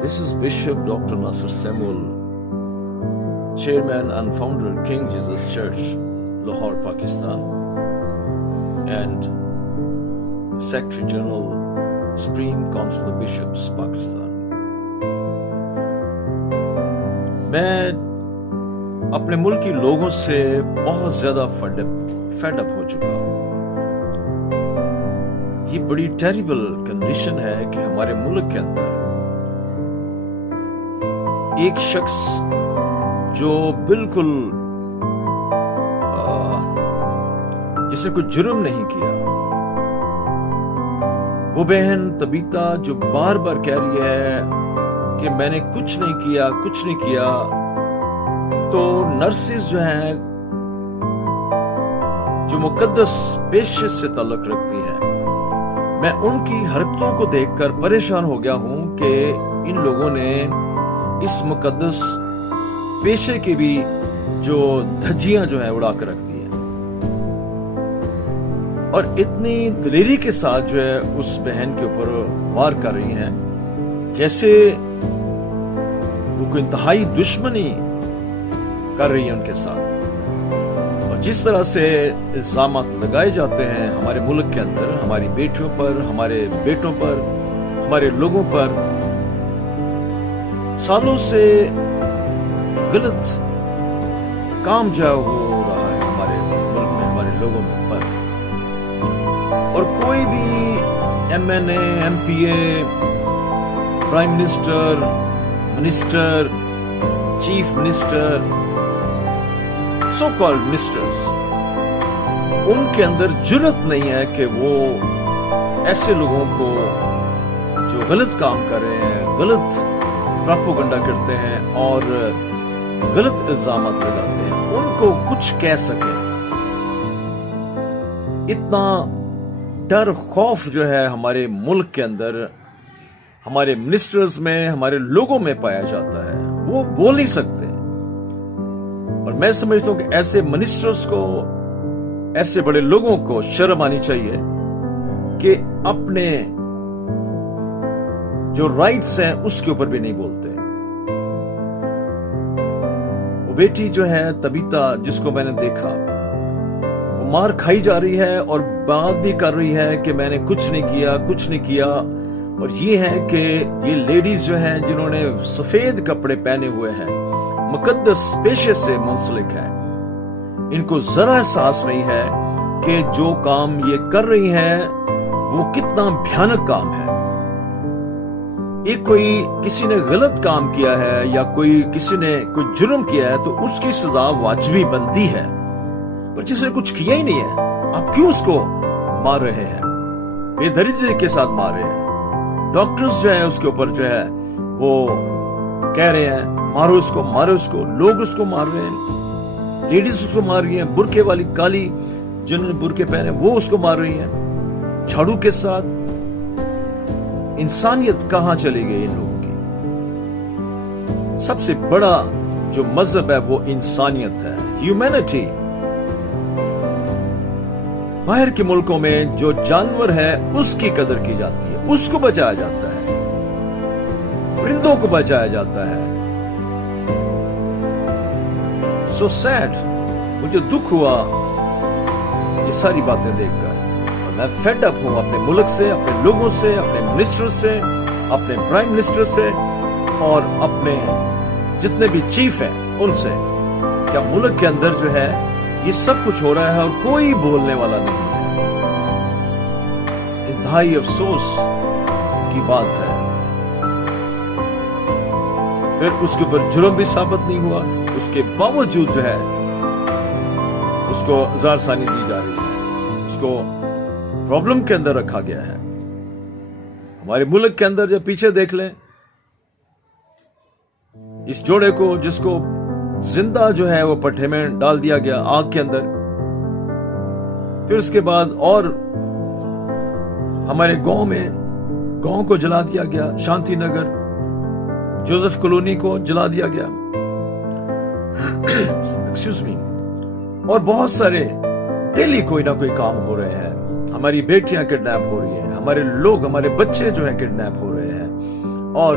This is Bishop Dr. Nasir Samuel, Chairman and Founder, King Jesus Church, Lahore, Pakistan, and Secretary General, Supreme Council of Bishops, Pakistan. میں اپنے ملک کے لوگوں سے بہت زیادہ fed up ہو چکا ہوں. یہ بڑی ٹیریبل کنڈیشن ہے کہ ہمارے ملک کے اندر ایک شخص جو بالکل جس نے کوئی جرم نہیں کیا، وہ بہن تبیتا جو بار بار کہہ رہی ہے کہ میں نے کچھ نہیں کیا، تو نرسز جو ہیں جو مقدس پیشے سے تعلق رکھتی ہیں، میں ان کی حرکتوں کو دیکھ کر پریشان ہو گیا ہوں کہ ان لوگوں نے اس مقدس پیشے کی بھی جو دھجیاں جو ہیں اڑا کر رکھ دی ہیں، اور اتنی دلیری کے ساتھ جو ہے اس بہن کے اوپر وار کر رہی ہیں جیسے وہ کوئی انتہائی دشمنی کر رہی ہے ان کے ساتھ. اور جس طرح سے الزامات لگائے جاتے ہیں ہمارے ملک کے اندر ہماری بیٹیوں پر، ہمارے بیٹوں پر، ہمارے لوگوں پر، سالوں سے غلط کام جو ہو رہا ہے ہمارے ملک میں، ہمارے لوگوں پر، اور کوئی بھی M N A, M P A, prime minister, chief minister, so called ministers, ان کے اندر جرت نہیں ہے کہ وہ ایسے لوگوں کو جو غلط کام کر رہے ہیں، غلط پراپوگنڈا کرتے ہیں اور غلط الزامات لگاتے ہیں، ان کو کچھ کہہ سکیں. اتنا ڈر، خوف جو ہے ہمارے ملک کے اندر ہمارے منسٹرز میں، ہمارے لوگوں میں پایا جاتا ہے، وہ بول نہیں سکتے. اور میں سمجھتا ہوں کہ ایسے منسٹرز کو، ایسے بڑے لوگوں کو شرم آنی چاہیے کہ اپنے جو رائٹس ہیں اس کے اوپر بھی نہیں بولتے. وہ بیٹی جو ہے تبیتا، جس کو میں نے دیکھا، وہ مار کھائی جا رہی ہے اور بات بھی کر رہی ہے کہ میں نے کچھ نہیں کیا. اور یہ ہے کہ یہ لیڈیز جو ہیں جنہوں نے سفید کپڑے پہنے ہوئے ہیں، مقدس پیشے سے منسلک ہیں، ان کو ذرا احساس نہیں ہے کہ جو کام یہ کر رہی ہیں وہ کتنا بھیانک کام ہے. ایک کوئی کسی نے غلط کام کیا ہے یا کسی نے کوئی جرم کیا ہے تو اس کی سزا واجبی بنتی ہے، پر جس نے کچھ کیا ہی نہیں ہے آپ کیوں اس کو مار رہے ہیں؟ بے دردی کے ساتھ مار رہے ہیں. ڈاکٹرز جو ہیں اس کے اوپر جو ہے وہ کہہ رہے ہیں مارو اس کو، لوگ اس کو مار رہے ہیں، لیڈیز اس کو مار رہی ہیں، برقعے والی کالی جنہوں نے برقعے پہنے وہ اس کو مار رہی ہیں جھاڑو کے ساتھ. انسانیت کہاں چلی گئی ان لوگوں کی؟ سب سے بڑا جو مذہب ہے وہ انسانیت ہے، ہیومینٹی. باہر کے ملکوں میں جو جانور ہے اس کی قدر کی جاتی ہے، اس کو بچایا جاتا ہے، پرندوں کو بچایا جاتا ہے. سو سیڈ، مجھے دکھ ہوا یہ ساری باتیں دیکھ کر، اور میں فیڈ اپ ہوں اپنے ملک سے، اپنے لوگوں سے، اپنے منسٹر سے، اپنے پرائم منسٹر سے، اور اپنے جتنے بھی چیف ہیں ان سے. کیا ملک کے اندر جو ہے یہ سب کچھ ہو رہا ہے اور کوئی بولنے والا نہیں ہے؟ انتہائی افسوس کی بات ہے. پھر اس کے اوپر جرم بھی ثابت نہیں ہوا، اس کے باوجود جو ہے اس کو ہزار ثانی دی جا رہی ہے، اس کو پرابلم کے اندر رکھا گیا ہے. ہمارے ملک کے اندر جب پیچھے دیکھ لیں اس جوڑے کو، جس کو زندہ جو ہے وہ پٹھے میں ڈال دیا گیا آگ کے اندر، پھر اس کے بعد اور ہمارے گاؤں کو جلا دیا گیا، شانتی نگر، جوزف کالونی کو جلا دیا گیا، ایکسکیوز می، اور بہت سارے ڈیلی کوئی نہ کوئی کام ہو رہے ہیں. ہماری بیٹیاں کڈنیپ ہو رہی ہیں، ہمارے لوگ، ہمارے بچے جو ہیں کڈنیپ ہو رہے ہیں، اور